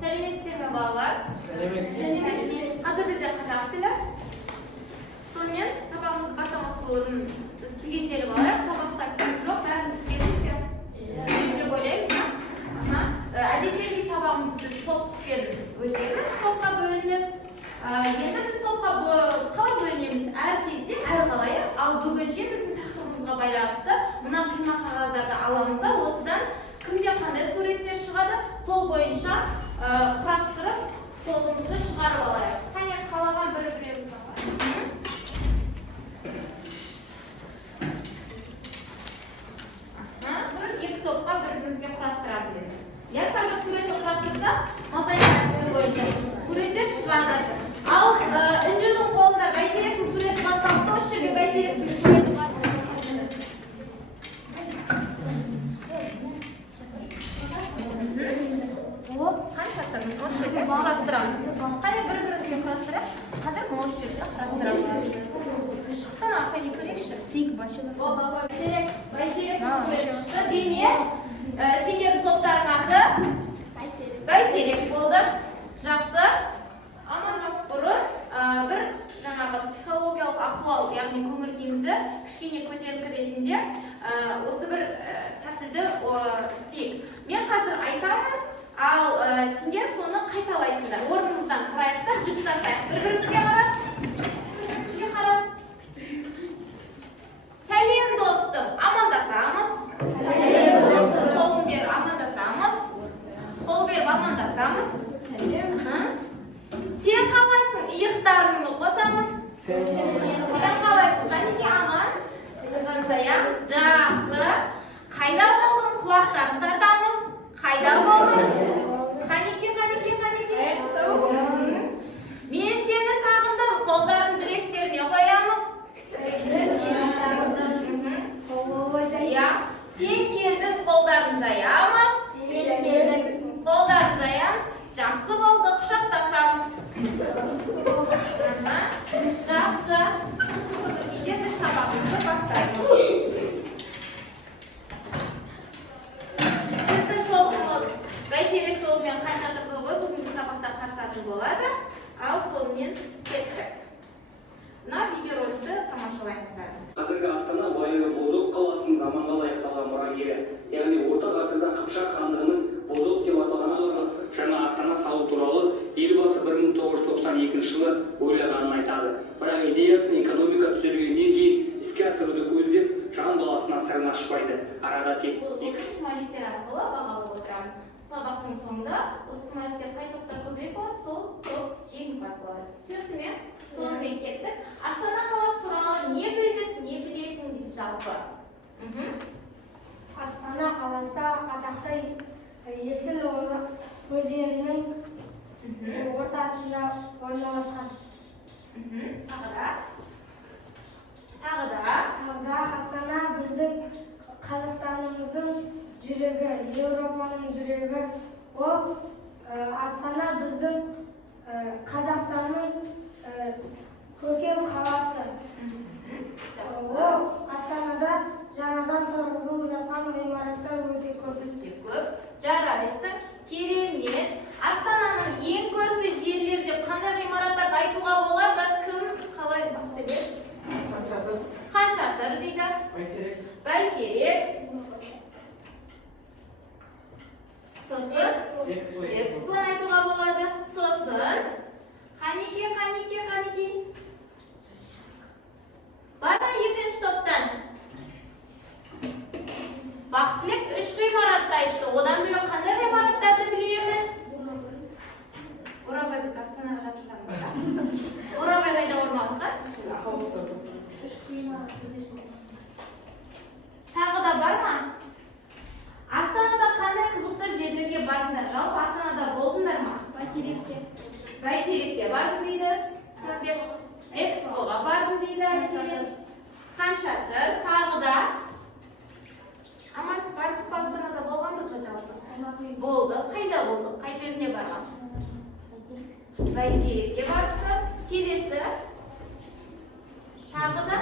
Сәлеметсіздер ме балалар? Сәлеметсіз. Қазір бізде қазақ тілі. Сонымен сабағымызды бастамас бұрын біз түгенделіп алайық. Сабақта көп жоқ, бәріміз түгендейік пе? Деп ойлаймын. Әдеттегі сабағымызды біз топпен өтеміз, топқа бөлініп. Енді біз топқа қалай бөлінеміз? Әр кезде әрқалай. Ал бүгінше біздің тақырыбымызға байланысты мына қима қағаздарды аламыз да, осыдан кімде қандай суреттер шығады, сол бойынша құрастырып тобымызды шығарып алайық. Қане қалаған бір-біреміз екі топқа бір-бірімізге құрастырамыз енді. Қазір суретті құрастырсақ, мозаика әдісі бойынша суреттер шығады. Ал Інжудің қолында бәйтеректің суреті басталып, осы жерге бәйтеректің суреті басталып. Қанша аттарымыз осы жерге құрастырамыз. Қане бір-бірімізге құрастырып, қазір осы жерге құрастырамыз. Шықтан ақайы көрекші. Бәйтеректің суреті шықты. Дене, сендердің топтарың аты бәйтерек болды. Жақсы. Амандасып бұрын бір жаңағы психологиялық ахуал, яғни көңіл-күйімізді кішкене көтеріңкі ретінде осы бір тәсілді істейік. Мен қазір айтамын, ал сендер соны қайталайсыңдар. Орнымыздан тұрайық та жүктасайық. Бір-бірімізге қарап. Бізге қарап. Сәлем достым, амандасамыз. Сәлем достым. Қолын беріп амандасамыз. Қол беріп амандасамыз. Сәлем. Сен қалайсың? Иықтарыңды қосамыз. Сен қалайсың? Қанеке аман? Жансая. Жақсы. Қайда болдың? Құлақтарын тартамыз. Қайда болдың? Қанеке. Мен сені сағындым. Қолдарын жүректеріне қоямыз. Сен келдің, қолдарын жаямыз. Қолдарын жаямыз. Жақсы болды, құшақтасамыз. Жақсы. Бүгінге біз сабағымызды бастаймыз. Біздің тобымыз бәйтерек тобымен қайнатып ғой, бүгінгі сабақта қатысатын болады. Ал сонымен кеттік. Мына видеороликті тамашалаймыз бәріміз. Қазіргі Астана байырғы Бозоқ қаласының заманға лайықталған мұрагері, яғни орта ғасырда Қыпшақ хандығының Бозоқ деп аталған жаңа Астана салу туралы елбасы 1992 жылы ойлағанын айтады. Бірақ идеясын экономика түзелгеннен кейін іске асыруды көздеп, жан баласына сырын ашпайды. Арада тек осы смайликтер арқылы бағалап отырамын. Сабақтың соңында осы смайликтер қай топтар көбірек болады, сол топ жеңімпаз болады. Түсінікті ме? Сонымен кеттік. Астана қаласы туралы не білдік, не білесің дейді жалпы. Астана қаласы атақты Есіл өзенінің ортасында орналасқан. Тағы да Астана біздің Қазақстанымыздың жүрегі, Еуропаның жүрегі. Ол Астана біздің Қазақстанның көркем қаласы. Ол Астанада жаңадан тұрғызылып жатқан ғимараттар өте көп. Жарайсың, керемет. Астананың ең көрікті жерлері деп қандай ғимараттарды айтуға болады? Кім қалай бақтыбек? Хан-Шатыр дейді. Бәйтерек. Сосын Экспоны айтуға болады. Сосын Қанеке. Бар ма екінші топтан? Бақтылек 3 ғимаратты айтты. Одан бөлек қандай ғимараттарды білеміз? Бурабай біз Астанаға жатырсамыз. Бурабай қайда орналасқан? Тағы да бар ма? Астанада қандай қызықты жерлерге бардыңдар? Жалпы Астанада болдыңдар ма? Бәйтерекке бардым дейді. Экспоға бардым дейді. Хан-Шатыр. Тағы да Аман, бардық па Астанада болғанбыз ба жалпы? Болды. Қайда болдық? Қай жеріне барғанбыз? Бәйтерекке бардық. Келесі. Тағы да?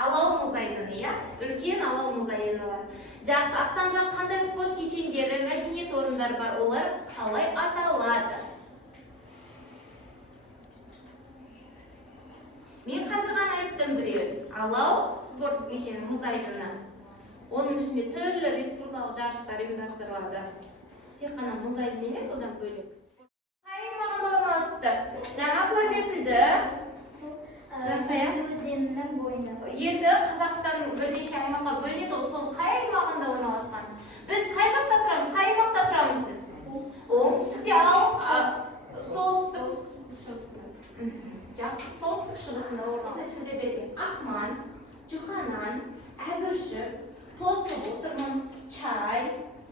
Алау мұз айдыны, иә? Үлкен алау мұз айдыны бар. Жақсы, Астанада қандай спорт кешендері, мәдениет орындары бар, олар қалай аталады? Мен қазір ғана айттым біреуін. Алау спорт кешені мұз айдыны. Оның ішінде түрлі республикалық жарыстар ұйымдастырылады. Тек қана мұз айдыны емес, одан бөлек. Қай аймағында орналасыпты? Жаңа көрсетілді. өзенінің бойында. Енді Қазақстанның бірнеше аймаққа бөлінеді, сол қай аймағында орналасқан? Біз қай жақта тұрамыз? Қай аймақта тұрамыз біз? Оңтүстікте, солтүстік. Жақсы, солтүстік шығысында орналасқан. Сізде берген Ахман, Жұқанан, Әгіршік, тосып отырмын, чай,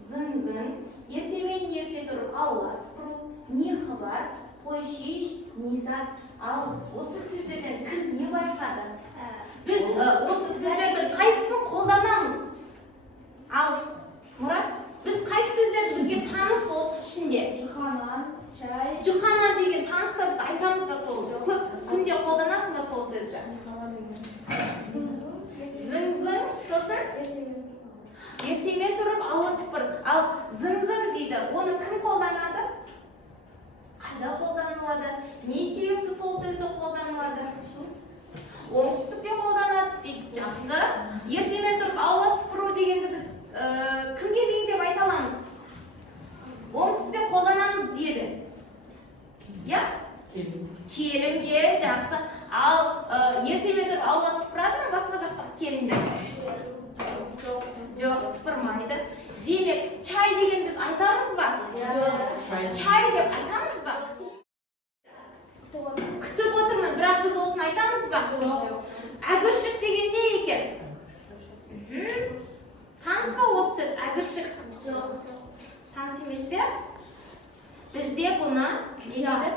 зың-зың, ертемен ерте тұрып аула сыпыру, не хабар, қой шеш, низат. Ал осы сөздерден кім не байқады? Біз осы сөздердің қайсысын қолданамыз? Ал Мұрат, біз қай сөздерді бізге таныс осы ішінде? Жұқанан, чай. Жұқанан деген таныс ба, біз айтамыз ба сол? Көп күнде қолданасың ба сол сөзді? Зың-зың, сосын? Ертемен тұрып аула сыпыр. Ал зың-зың дейді, оны кім қолданады? Қайда қолданылады? Не себепті сол сөзді қолданылады? Оңтүстікте қолданады дейді. Жақсы. Ертемен тұрып аула сыпыру дегенді біз кімге бейімдеп айта аламыз? Оңтүстікте қолданамыз деді. Я? Келінге, жақсы. Ал ертемен тұрып аула сыпырады ма басқа жақтағы келіндер? Жоқ, сыпырмайды. Демек, чай деген біз айтамыз ба? Чай деп айтамыз ба? Күтіп отырмын, бірақ біз осыны айтамыз ба? Әгіршік деген не екен? Таныс ба осы сөз? Әгіршік? Таныс емес пе? Бізде бұны не дейді?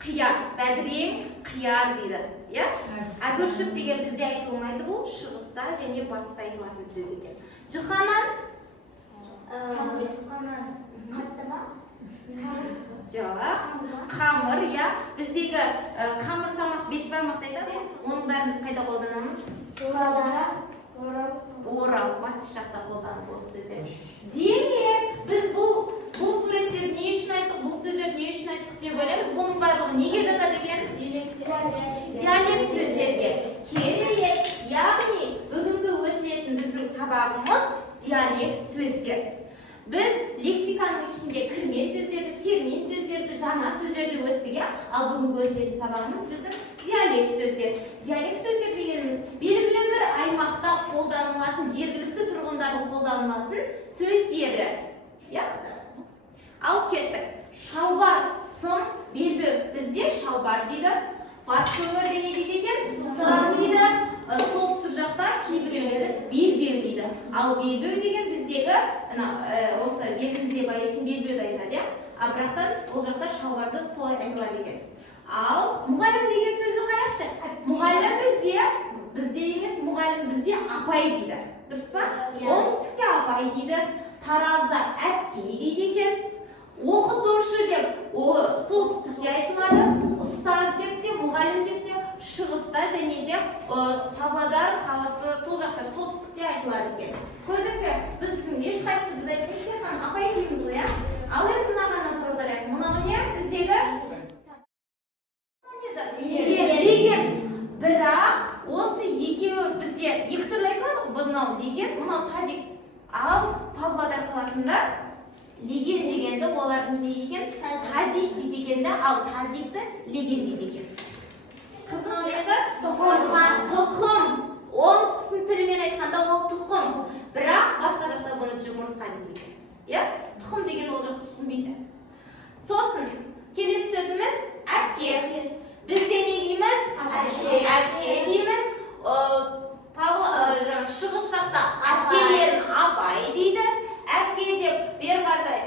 Қияр. Бәдірең қияр дейді. Әгіршік деген бізде айтылмайды, бұл шығыста және батыста айтылатын сөз екен. Жұқанан? Жоқ, қамыр, біздегі қамыр тамақ 5 бармақты айтады, оның бәрін біз қайда қолданамыз? Орал, батыс жақта қолданып осы сөздер. Демек, біз бұл суреттерді не үшін айттық, бұл сөздерді не үшін айттық деп ойлаймыз, бұның барлығы неге жатады екен? Диалект сөздерге. Керемет, яғни бүгінгі өтілетін біздің сабағымыз диалект сөздер. Біз лексиканың ішінде кірме сөздерді, термин сөздерді, жаңа сөздерді өттік, ал бүгінгі өтілетін сабағымыз біздің диалект сөздер. Диалект сөздер дегеніміз белгілі бір аймақта қолданылатын, жергілікті тұрғындардың қолданылатын сөздері. Алып кеттік. Шалбар, сым, белбеу. Бізде шалбар дейді. Батыс өңірде не дейді екен? Сым дейді. Солтүстік жақта кейбіреулері белбеу дейді. Ал белбеу деген біздегі осы белімізде бар екен белбеуді айтады. А бірақтан ол жақта шалбарды солай айтылады екен. Ал мұғалім деген сөзді қарақшы. Мұғалім бізде емес, мұғалім бізде апай дейді. Дұрыс па? Оңтүстікте апай дейді. Таразда әпке дейді екен. Оқытушы деп солтүстікте айтылады. Ұстаз деп те, мұғалім деп те, шығыста және де Павлодар қаласы сол жақта солтүстікте айтылады екен. Көрдік пе? Біздің ешқайсысы біз айтпайтын апай дейміз ғой, ал енді мынаған назар аударайық. Мынау не? Біздегі леген. Бірақ осы екеуі бізде екі түрлі айтылады. Мынау леген, мынау тазик. Ал Павлодар қаласында леген дегенді олар не дейді екен? Тазик дейді екенді, ал тазикті леген дейді екен. Қызының есі тұқым. Оңтүстіктің тілімен айтқанда ол тұқым. Бірақ басқа жақта бұны жұмыртқа дейді. Тұқым деген ол жақ түсінбейді. Сосын келесі сөзіміз әпке. Бізде не дейміз? Әпше дейміз. Шығыс жақта әпкелерін апай дейді. Әпке деп бер қардай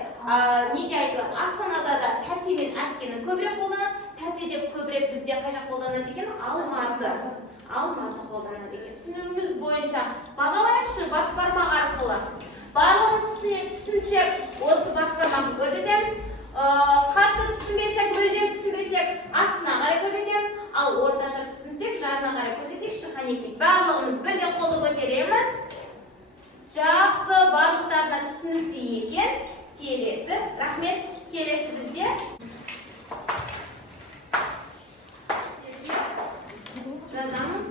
неде айтылады? Астанада да тәте мен әпкені көбірек қолданады. Тәте деп көбірек бізде қай жақ қолданады екен? Алматы қолданады екен. Түсінуіміз бойынша бағалайықшы бас бармақ арқылы. Барлығымыз түсінсек, осы бас бармақты көрсетеміз. Қатты түсінбесек, мүлдем түсінбесек, астына қарай көрсетеміз. Ал орташа түсінсек, жарына қарай көрсетейікші. Қанекей, барлығымыз бірден қолды көтереміз. Жақсы, Kelesi. Rahmet. Kelesi bizde. Yazamız.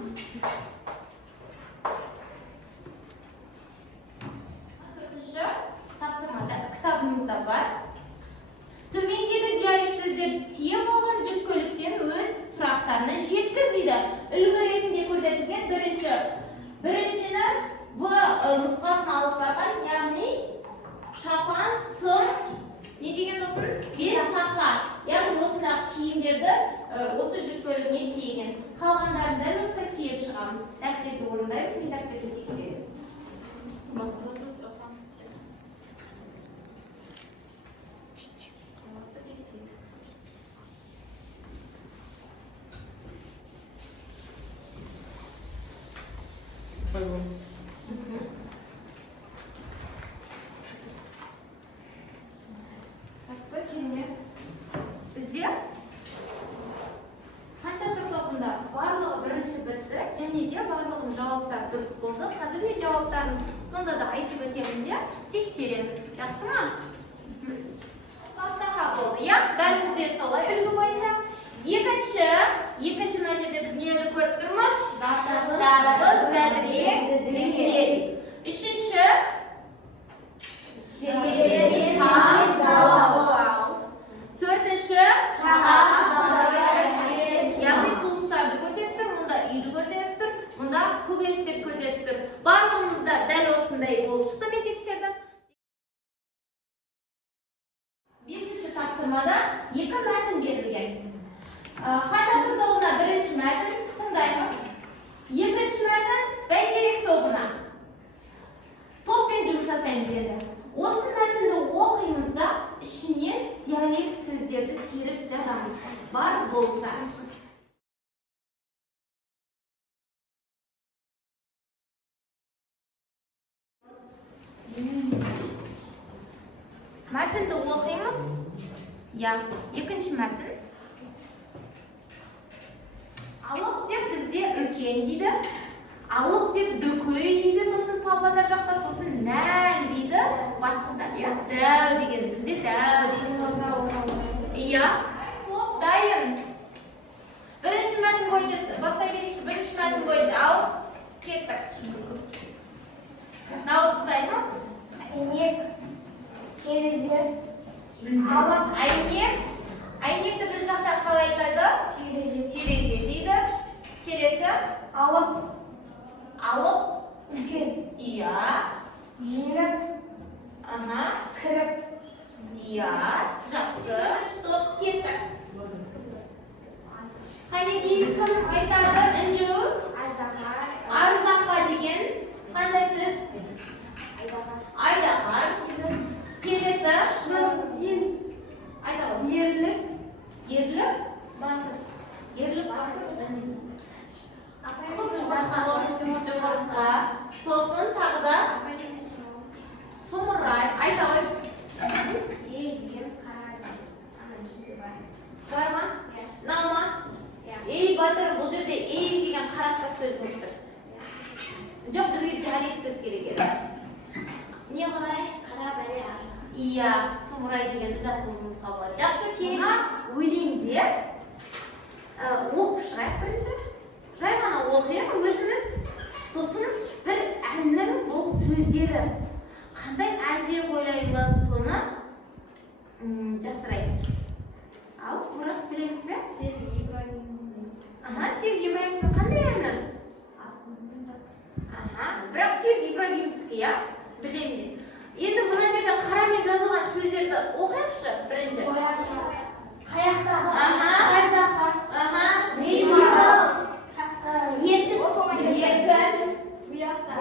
Dördüncü tavsırmada kitabımızda var. Tümendeki diyalekt sözler tiye bolgan jüpkölükten öz turaqtarına жеткиз deydi. Үлгі ретінде көрсетілген Birincini bu nusxasını alıp bargan, yani şapan, sım, ne degen so'sin? Bez taqlar. Yani osundaq kiyimlerdi osu jüpkölігіне тиеген. Қалғандарында nusxa tiyip шығамыз. Дәптерді орындаймыз, мен дәптерді тексеремін. Bizde qancha topында барлығы birinchi bitdi, және де барлығының жауаптары дұрыс болды. Қазір мен жауаптарын сонда да айтып өтемін де тексереміз. Жақсы ма? Бастаға болды, я? Бәріңізде солай үлгі бойынша. Екінші мына жерде біз нені көріп тұрмыз? Дарбыз, бәдірек, діңгелік. Үшінші Төртінші яғни туыстарды көрсетіп тұр, мұнда үйді көрсетіп тұр, мұнда көкөністер көрсетіп тұр. Барлығымызда дәл осындай болып шықты, мен тексердім. Бесінші тапсырмада екі мәтін берілген. Қанша тобына бірінші мәтін тыңдаймыз. Екінші мәтін бәйтерек тобына. Топпен жұмыс жасаймыз енді. Осы мәтінді оқимызда ішінен диалект сөздерді теріп жазамыз. Бар болса. Мәтінді оқимыз. Я, екінші мәтін. Алып деп бізде үлкен дейді. Алып деп дөкөй дейді, сосын павлодар жақта, сосын нән дейді. Батыста, я, дәу деген, бізде дәу дейді. Я, топ, дайын. Бірінші мәтін бойынша, бастай берейші, бірінші мәтін бойынша алып, кеттік. Дауыстаймыз. Әйнек, терезе, Алып, әйнек. Әйнекті бір жақта қалай айтады? Терезе дейді. Келесі. алып, үлкен, Iya. еніп, Kırıp. Iya. Жақсы. Стоп. Кеттік. Қане кейін кім айтады? Інжу. Аждаһа деген қандай сөз? Айдаһар. Келесі. Айдаһар. ерлік, Ерлік. батыр. Ерлік жұмыртқа. Сосын тағы да сұмырай. Айта ғой. Бар ма? Нама? Ей батыр, бұл жерде ей деген қараққа сөз болып тұр. Жоқ, бізге диалект сөз керек еді. Не қалай? Иә, сұмырай дегенді жатқызуымызға болады. Жақсы, кейін өлеңде оқып шығайық бірінші. Жай ғана оқиық өзіміз. Сосын бір әннің бұл сөздері. Қандай ән деп ойлаймыз, соны жасырайық. Ал, Мұрат, білеміз бе? Сергей Ибрагимов. Сергей Ибрагимовтың қандай әні? Бірақ Сергей Ибрагимовтікі, иә? Білемін. Енді мына жерде қарамен жазылған сөздерді оқиықшы бірінші. Қаяқта, қай жақта, еркін, бұяқта,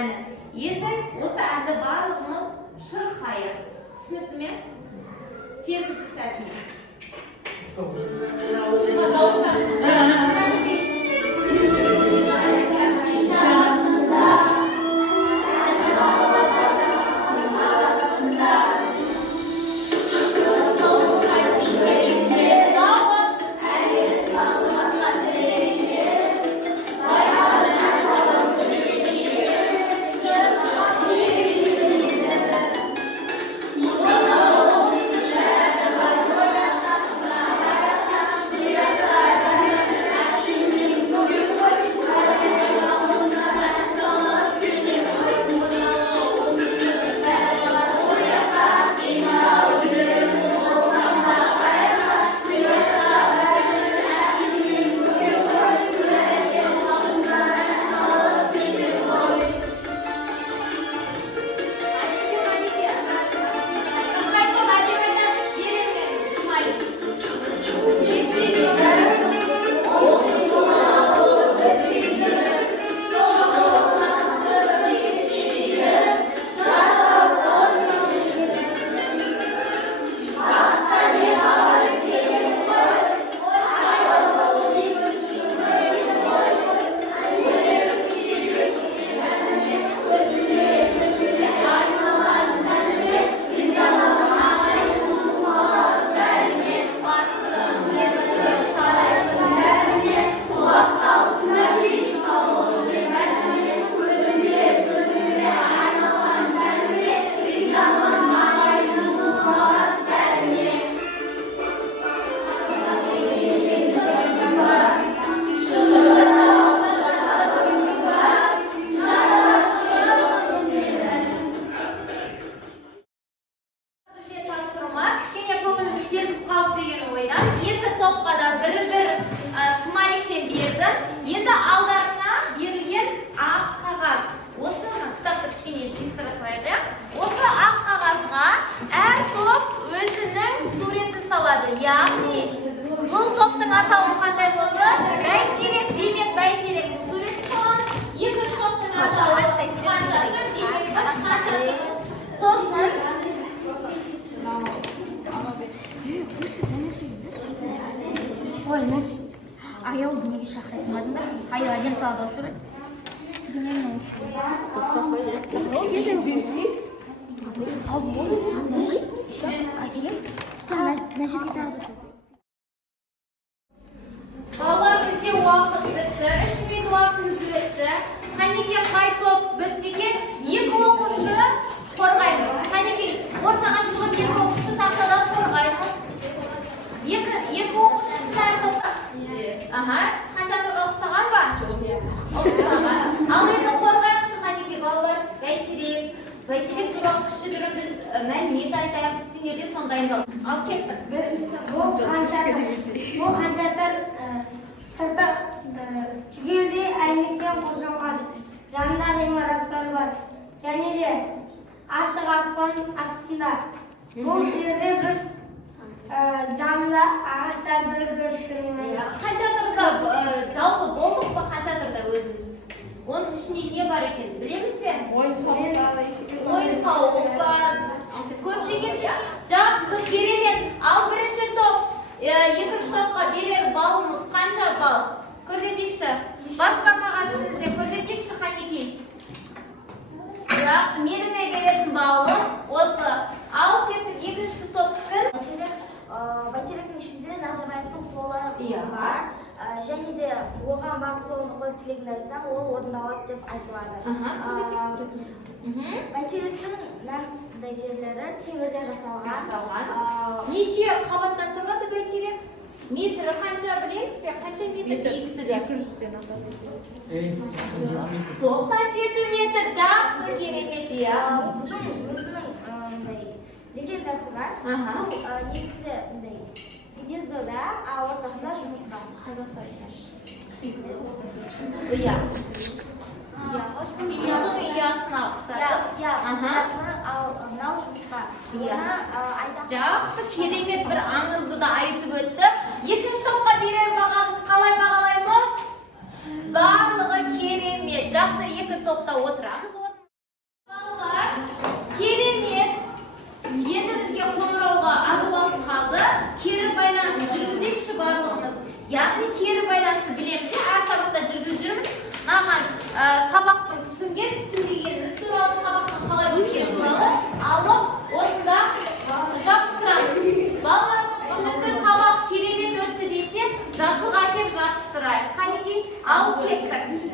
әні. Енді осы әнді барлығымыз шырқайық. Түсінікті ме? Серпілді сәтіміз. Яғни, бұл топтың атауы қандай болды? Бәйтерек, демек бәйтерек. Сурет саламыз. Екінші топтың атауы сосын Ой, наш аял неге шақырмадың ба? Аял әдем салады сурет. Балалар, бізде уақыт бітті, 3 минут уақытымыз өтті. Қанекей қай топ бітті екен? 2 оқушы қорғаймыз. Қанекей ортаға шығып 2 оқушы тақтадан қорғаймыз. 2 оқушы сәл топқа. Қанша тұрға ұқсаған ба? Ұқсаған. Ал енді қорғайықшы қанекей балалар. Бәйтерек туралы кішігірім біз мәлімет айтайық, сендерде сондайыз ал. Ал кеттік. Бұл қаншатыр сырты түгелдей әйнектен қоршалған. Жанында ғимараттар бар. Және де ашық аспан астында. Бұл жерде біз жанында ағаштарды көріп тұрмыз. Қаншатырда жалпы болдық па қаншатырда өзіміз? Оның ішінде не бар екен? Білеміз бе? Ойын-сауық бар. Көптеген жақсы, керемет. Ал бірінші топ, екінші топқа берер балымыз қанша бал? Көрсетейікші. Бас бармаған сізде көрсетейікші қанекей. Жақсы, менің беретін балым осы. Ал кеттік екінші топ кім? Бәйтеректің ішінде Назарбаевтың қолы бар. Және де оған бар қолын қойып тілегін айтсаң, ол орындалады деп айтылады. Бәйтеректің мынандай жерлері темірден жасалған. Неше қабаттан тұрады бәйтерек? Метрі қанша білеміз бе? Қанша метр биіктігі? 97 метр. Жақсы, керемет. Бұның өзінің легендасы бар. Бұл негізінде гнездода, а ортасында жұмыртқа. Ұясына ұқсайды. Ал мынау жұмыртқа. Жақсы, керемет бір аңызды да айтып өтті. Екінші топқа берер бағамыз қалай бағалаймыз? Барлығы керемет. Жақсы, екі топта отырамыз. сабақтың түсінген, түсінбегеніміз туралы, сабақтың қалай өткені туралы алып, осында жабыстырамыз. Балалар, түсінікті сабақ керемет өтті десе, жазуға кеп жабыстырайық. Қанекей, алып кеттік. Қанекей.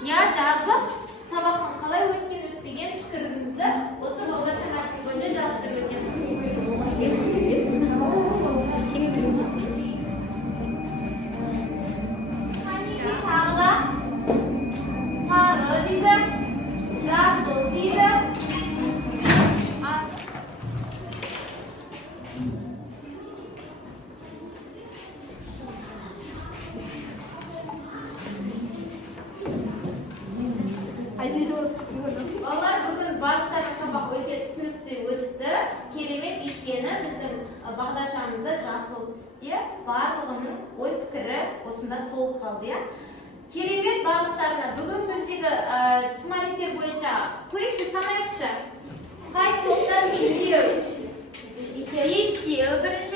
Я жазып, сабақтың қалай өткен өтпеген пікіріңізді осы бағдаршам әдісі бойынша жабыстырып өтеміз. Қанекей тағы да сары дейді, жасыл дейді. Балалар, бүгін барлықтары сабақ өте түсінікті өтті. Керемет өйткені біздің бағдаршамызда жасыл түсте барлығының ой пікірі осында толып қалды, иә? Керемет барлықтарына бүгін біздегі смайликтер бойынша көрейікші, санайықшы. Қай топтар? Бесеу. Бірінші